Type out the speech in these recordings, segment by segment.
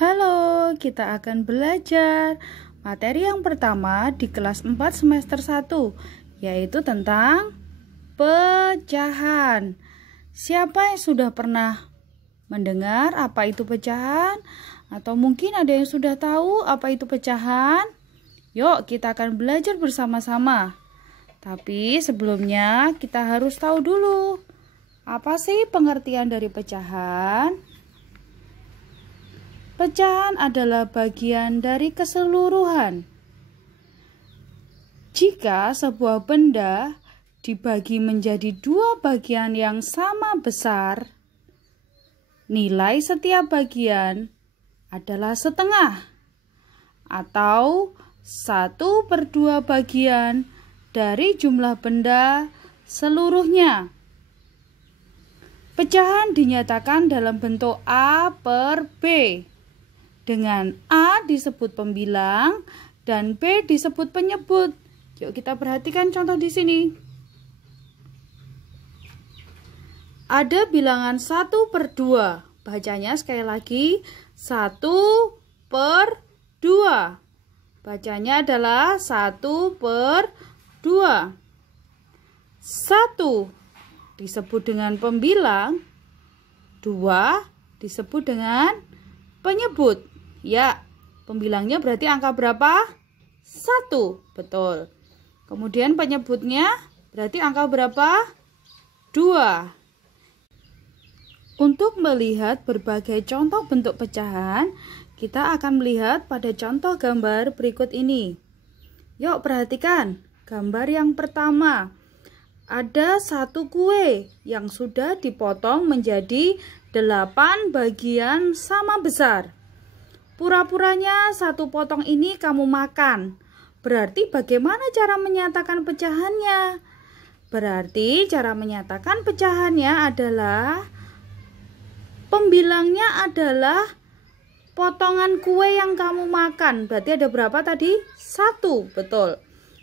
Halo, kita akan belajar materi yang pertama di kelas 4 semester 1, yaitu tentang pecahan. Siapa yang sudah pernah mendengar apa itu pecahan? Atau mungkin ada yang sudah tahu apa itu pecahan? Yuk, kita akan belajar bersama-sama. Tapi sebelumnya kita harus tahu dulu, apa sih pengertian dari pecahan? Pecahan adalah bagian dari keseluruhan. Jika sebuah benda dibagi menjadi dua bagian yang sama besar, nilai setiap bagian adalah setengah atau 1/2 bagian dari jumlah benda seluruhnya. Pecahan dinyatakan dalam bentuk A per B. Dengan A disebut pembilang dan B disebut penyebut. Yuk kita perhatikan contoh di sini. Ada bilangan 1/2. Bacanya sekali lagi 1/2. Bacanya adalah 1/2. 1 disebut dengan pembilang, 2 disebut dengan penyebut. Ya, pembilangnya berarti angka berapa? 1, betul. Kemudian penyebutnya berarti angka berapa? 2. Untuk melihat berbagai contoh bentuk pecahan, kita akan melihat pada contoh gambar berikut ini. Yuk perhatikan gambar yang pertama. Ada satu kue yang sudah dipotong menjadi 8 bagian sama besar. Pura-puranya satu potong ini kamu makan. Berarti bagaimana cara menyatakan pecahannya? Berarti cara menyatakan pecahannya adalah pembilangnya adalah potongan kue yang kamu makan. Berarti ada berapa tadi? 1, betul.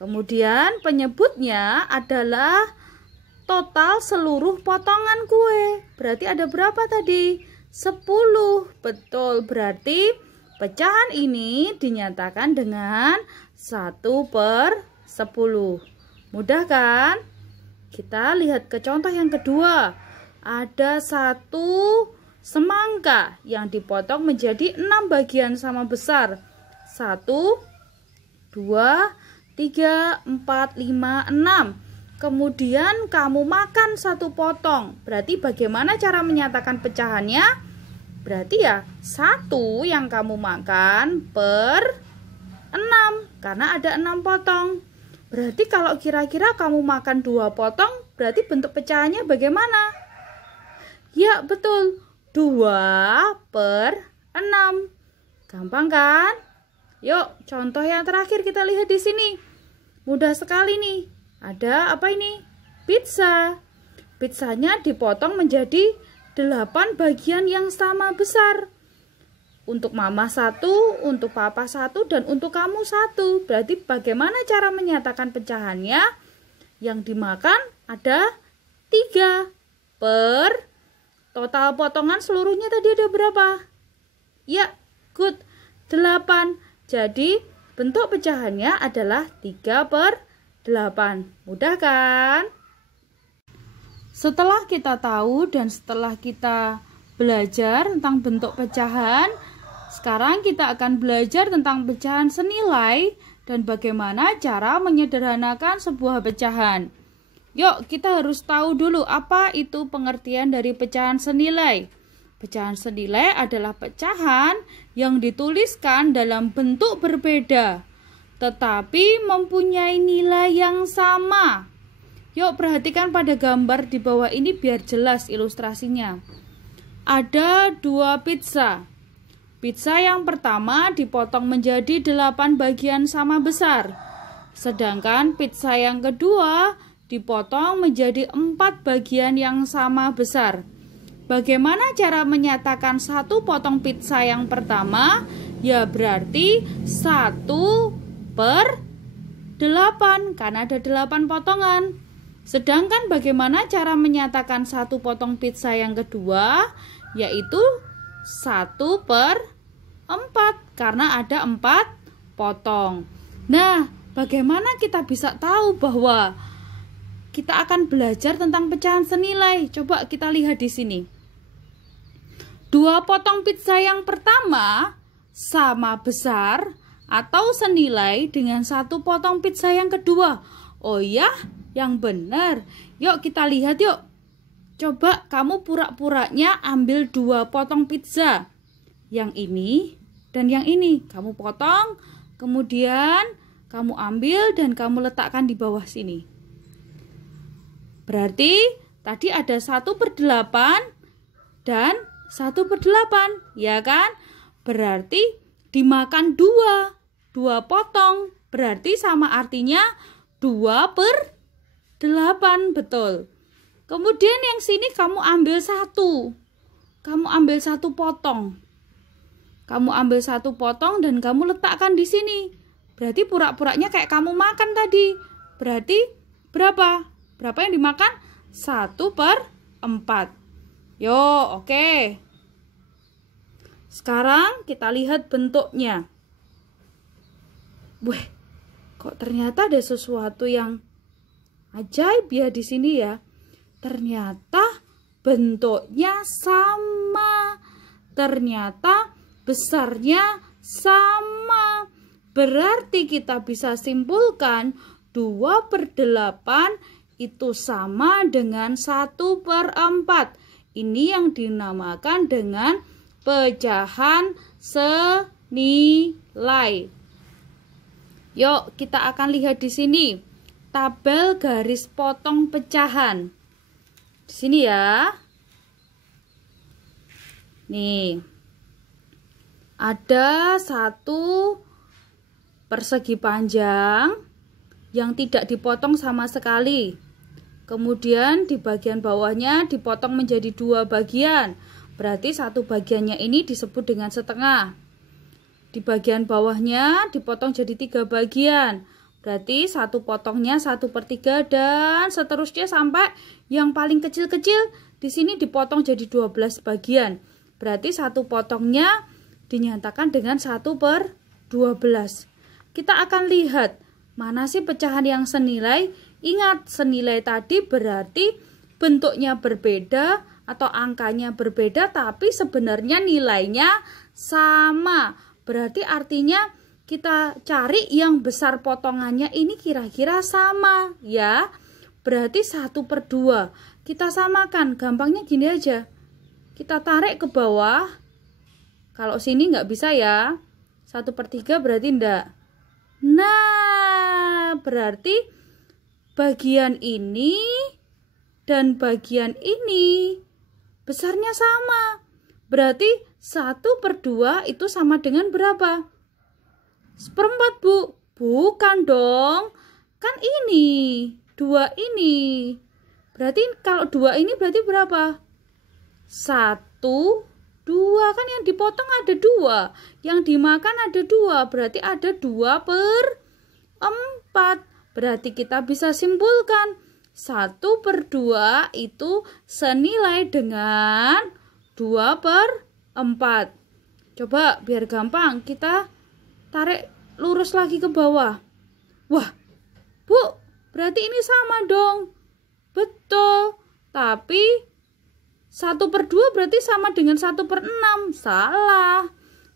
Kemudian penyebutnya adalah total seluruh potongan kue. Berarti ada berapa tadi? 10, betul. Berarti pecahan ini dinyatakan dengan 1/10. Mudah kan? Kita lihat ke contoh yang kedua. Ada satu semangka yang dipotong menjadi 6 bagian sama besar. 1, 2, 3, 4, 5, 6. Kemudian kamu makan satu potong. Berarti bagaimana cara menyatakan pecahannya? Berarti ya 1 yang kamu makan per 6. Karena ada 6 potong. Berarti kalau kira-kira kamu makan 2 potong, berarti bentuk pecahannya bagaimana? Ya betul, 2/6. Gampang kan? Yuk contoh yang terakhir kita lihat di sini. Mudah sekali nih. Ada apa ini? Pizza. Pizzanya dipotong menjadi 8 bagian yang sama besar. Untuk mama 1, untuk papa 1, dan untuk kamu 1. Berarti bagaimana cara menyatakan pecahannya? Yang dimakan ada 3 per total potongan seluruhnya tadi ada berapa? Ya, good, 8. Jadi bentuk pecahannya adalah 3/8. Mudah kan? Setelah kita tahu dan setelah kita belajar tentang bentuk pecahan, sekarang kita akan belajar tentang pecahan senilai dan bagaimana cara menyederhanakan sebuah pecahan. Yuk, kita harus tahu dulu apa itu pengertian dari pecahan senilai. Pecahan senilai adalah pecahan yang dituliskan dalam bentuk berbeda, tetapi mempunyai nilai yang sama. Yuk perhatikan pada gambar di bawah ini biar jelas ilustrasinya. Ada 2 pizza. Pizza yang pertama dipotong menjadi 8 bagian sama besar. Sedangkan pizza yang kedua dipotong menjadi 4 bagian yang sama besar. Bagaimana cara menyatakan satu potong pizza yang pertama? Ya berarti 1/8 karena ada 8 potongan. Sedangkan bagaimana cara menyatakan satu potong pizza yang kedua? Yaitu 1/4 4 karena ada 4 potong. Nah, bagaimana kita bisa tahu bahwa kita akan belajar tentang pecahan senilai? Coba kita lihat di sini. 2 potong pizza yang pertama sama besar atau senilai dengan 1 potong pizza yang kedua. Oh ya, yang benar. Yuk kita lihat yuk. Coba kamu pura-puranya ambil 2 potong pizza. Yang ini dan yang ini. Kamu potong, kemudian kamu ambil dan kamu letakkan di bawah sini. Berarti tadi ada 1/8 dan 1/8, ya kan? Berarti dimakan 2 potong. Berarti sama artinya 2/8, betul. Kemudian yang sini kamu ambil 1. Kamu ambil 1 potong. Kamu ambil 1 potong dan kamu letakkan di sini. Berarti pura-puranya kayak kamu makan tadi. Berarti berapa? Berapa yang dimakan? 1/4. Yo, oke. Sekarang kita lihat bentuknya. Wih, kok ternyata ada sesuatu yang ajaib ya di sini ya. Ternyata bentuknya sama. Ternyata besarnya sama. Berarti kita bisa simpulkan 2/8 itu sama dengan 1/4. Ini yang dinamakan dengan pecahan senilai. Yuk, kita akan lihat di sini tabel garis potong pecahan. Di sini ya. Nih. Ada 1 persegi panjang yang tidak dipotong sama sekali. Kemudian di bagian bawahnya dipotong menjadi 2 bagian. Berarti 1 bagiannya ini disebut dengan setengah. Di bagian bawahnya dipotong jadi 3 bagian. Berarti 1 potongnya 1/3 dan seterusnya sampai yang paling kecil-kecil di sini dipotong jadi 12 bagian. Berarti 1 potongnya dinyatakan dengan 1/12. Kita akan lihat mana sih pecahan yang senilai. Ingat, senilai tadi berarti bentuknya berbeda atau angkanya berbeda, tapi sebenarnya nilainya sama. Berarti artinya kita cari yang besar potongannya ini kira-kira sama ya. Berarti 1/2. Kita samakan, gampangnya gini aja. Kita tarik ke bawah. Kalau sini nggak bisa ya. 1/3 berarti enggak. Nah, berarti bagian ini dan bagian ini besarnya sama. Berarti 1/2 itu sama dengan berapa? 1/4, Bu. Bukan dong. Kan ini. 2 ini. Berarti kalau 2 ini berarti berapa? 1, 2. Kan yang dipotong ada 2. Yang dimakan ada 2. Berarti ada 2/4. Berarti kita bisa simpulkan 1/2 itu senilai dengan 2/4. Coba biar gampang kita tarik lurus lagi ke bawah. Wah, Bu, berarti ini sama dong. Betul. Tapi 1/2 berarti sama dengan 1/6. Salah.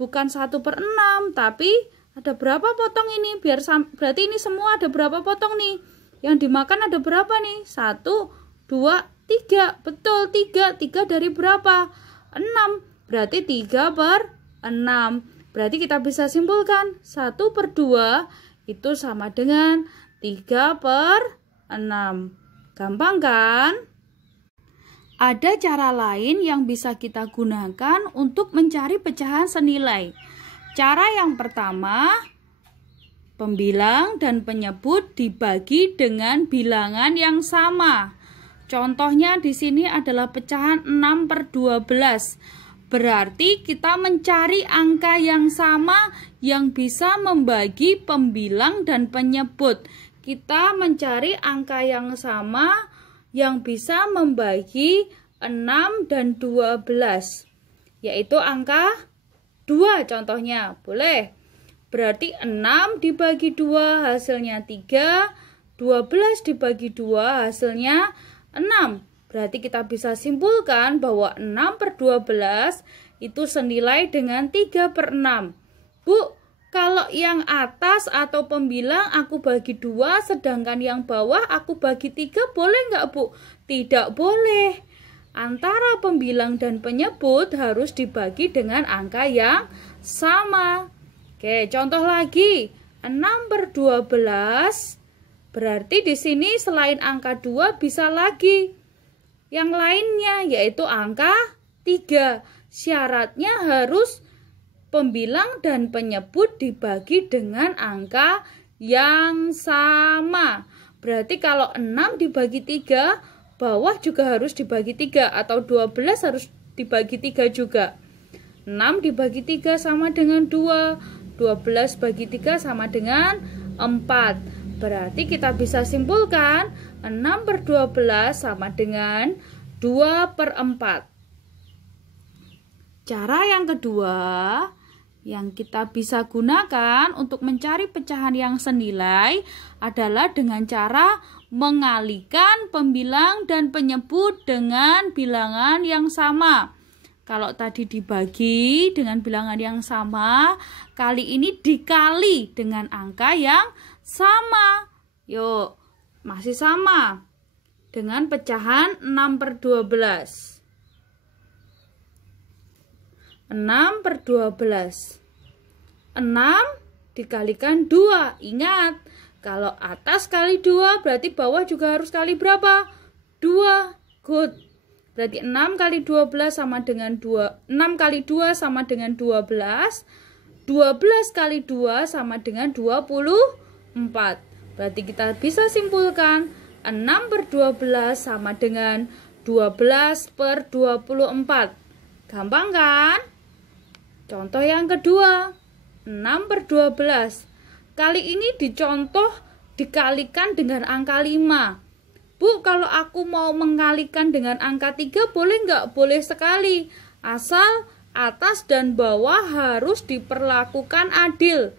Bukan 1/6, tapi ada berapa potong ini? Berarti ini semua ada berapa potong nih? Yang dimakan ada berapa nih? 1, 2, 3. Betul, 3. 3 dari berapa? 6. Berarti 3/6. Berarti kita bisa simpulkan 1/2 itu sama dengan 3/6. Gampang kan? Ada cara lain yang bisa kita gunakan untuk mencari pecahan senilai. Cara yang pertama, pembilang dan penyebut dibagi dengan bilangan yang sama. Contohnya di sini adalah pecahan 6/12. Berarti kita mencari angka yang sama yang bisa membagi pembilang dan penyebut. Kita mencari angka yang sama yang bisa membagi 6 dan 12, yaitu angka 2 contohnya, boleh. Berarti 6 dibagi 2 hasilnya 3, 12 dibagi 2 hasilnya 6. Berarti kita bisa simpulkan bahwa 6/12 itu senilai dengan 3/6. Bu, kalau yang atas atau pembilang aku bagi 2, sedangkan yang bawah aku bagi 3, boleh nggak, Bu? Tidak boleh. Antara pembilang dan penyebut harus dibagi dengan angka yang sama. Oke, contoh lagi. 6/12. Berarti di sini selain angka 2 bisa lagi yang lainnya, yaitu angka 3. Syaratnya harus pembilang dan penyebut dibagi dengan angka yang sama. Berarti kalau 6 dibagi 3, bawah juga harus dibagi 3, atau 12 harus dibagi 3 juga. 6 dibagi 3 sama dengan 2, 12 bagi 3 sama dengan 4. Berarti kita bisa simpulkan 6/12 sama dengan 2/4. Cara yang kedua yang kita bisa gunakan untuk mencari pecahan yang senilai adalah dengan cara mengalihkan pembilang dan penyebut dengan bilangan yang sama. Kalau tadi dibagi dengan bilangan yang sama, kali ini dikali dengan angka yang sama. Yuk, masih sama dengan pecahan 6/12. 6/12. 6 dikalikan 2. Ingat, kalau atas kali 2 berarti bawah juga harus kali berapa? 2. Good. Berarti 6 kali 12 sama dengan 2. 6 kali 2 sama dengan 12. 12 kali 2 sama dengan 24. Berarti kita bisa simpulkan 6/12 sama dengan 12/24. Gampang kan? Contoh yang kedua, 6/12. Kali ini dicontoh dikalikan dengan angka 5. Bu, kalau aku mau mengalikan dengan angka 3 boleh nggak? Boleh sekali. Asal atas dan bawah harus diperlakukan adil.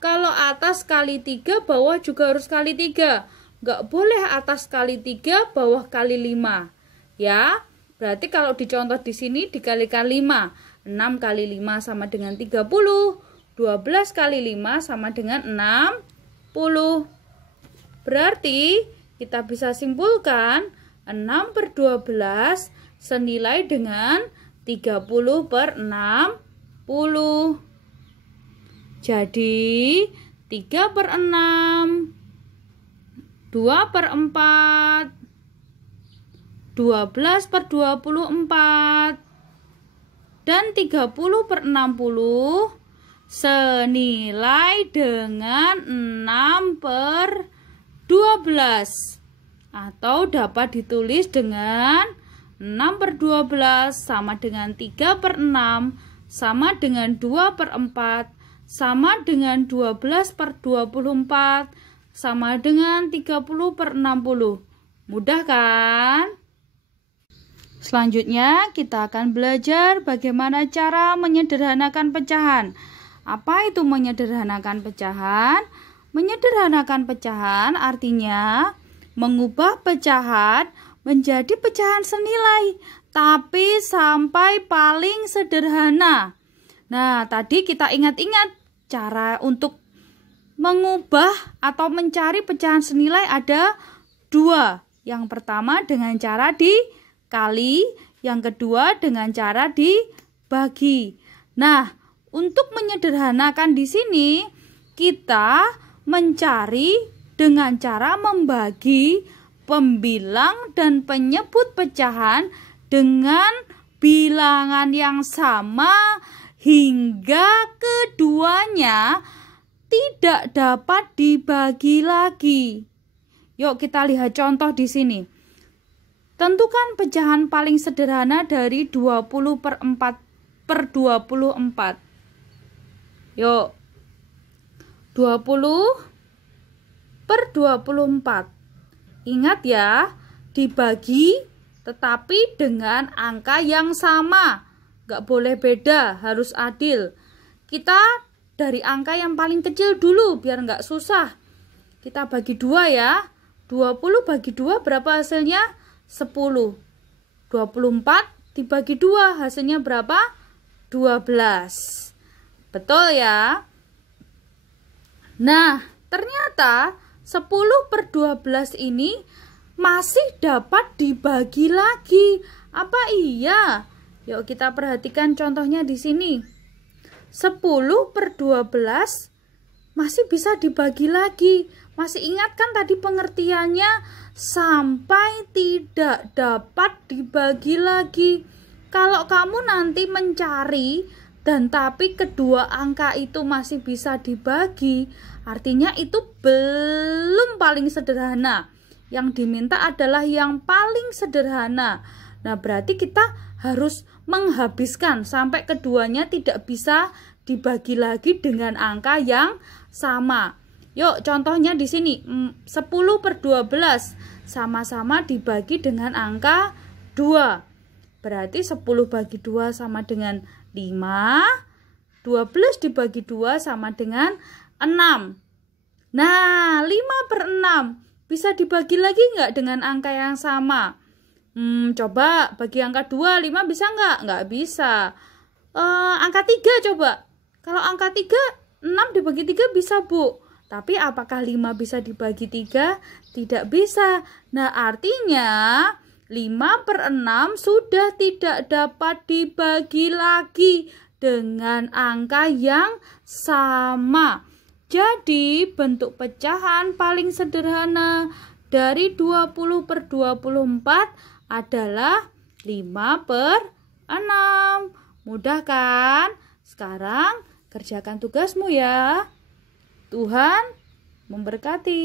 Kalau atas kali 3, bawah juga harus kali 3. Nggak boleh atas kali 3, bawah kali 5. Ya, berarti kalau dicontoh di sini dikalikan 5. 6 kali 5 sama dengan 30. 12 kali 5 sama dengan 60. Berarti kita bisa simpulkan 6/12 senilai dengan 30/60. Jadi 3/6, 2/4, 12/24, dan 30/60 senilai dengan 6/12, atau dapat ditulis dengan 6/12 sama dengan 3/6 sama dengan 2/4 sama dengan 12/24 sama dengan 30/60. Mudah kan? Selanjutnya kita akan belajar bagaimana cara menyederhanakan pecahan. Apa itu menyederhanakan pecahan? Menyederhanakan pecahan artinya mengubah pecahan menjadi pecahan senilai, tapi sampai paling sederhana. Nah, tadi kita ingat-ingat cara untuk mengubah atau mencari pecahan senilai ada 2. Yang pertama dengan cara dikali, yang kedua dengan cara dibagi. Nah, untuk menyederhanakan di sini kita mencari dengan cara membagi pembilang dan penyebut pecahan dengan bilangan yang sama hingga keduanya tidak dapat dibagi lagi. Yuk kita lihat contoh di sini. Tentukan pecahan paling sederhana dari 20/4. Yuk. 20/24. Ingat ya, dibagi tetapi dengan angka yang sama. Gak boleh beda, harus adil. kita dari angka yang paling kecil dulu biar nggak susah. Kita bagi 2 ya. 20 bagi 2 berapa hasilnya? 10. 24 dibagi 2 hasilnya berapa? 12. Betul ya? Nah, ternyata 10/12 ini masih dapat dibagi lagi. Apa iya? Yuk kita perhatikan contohnya di sini. 10/12 masih bisa dibagi lagi. Masih ingat kan tadi pengertiannya? Sampai tidak dapat dibagi lagi. Kalau kamu nanti mencari dan tapi kedua angka itu masih bisa dibagi, artinya itu belum paling sederhana. Yang diminta adalah yang paling sederhana. Nah, berarti kita harus menghabiskan sampai keduanya tidak bisa dibagi lagi dengan angka yang sama. Yuk, contohnya di sini 10/12 sama-sama dibagi dengan angka 2. Berarti 10 bagi 2 sama dengan 5. 12 dibagi 2 sama dengan 6. Nah, 5/6 bisa dibagi lagi nggak dengan angka yang sama? Coba bagi angka 2, 5 bisa nggak? Nggak bisa. Angka 3 coba. Kalau angka 3, 6 dibagi 3 bisa, Bu. Tapi apakah 5 bisa dibagi 3? Tidak bisa. Nah, artinya 5/6 sudah tidak dapat dibagi lagi dengan angka yang sama. Jadi, bentuk pecahan paling sederhana dari 20/24 adalah 5/6. Mudah kan? Sekarang kerjakan tugasmu ya. Tuhan memberkati.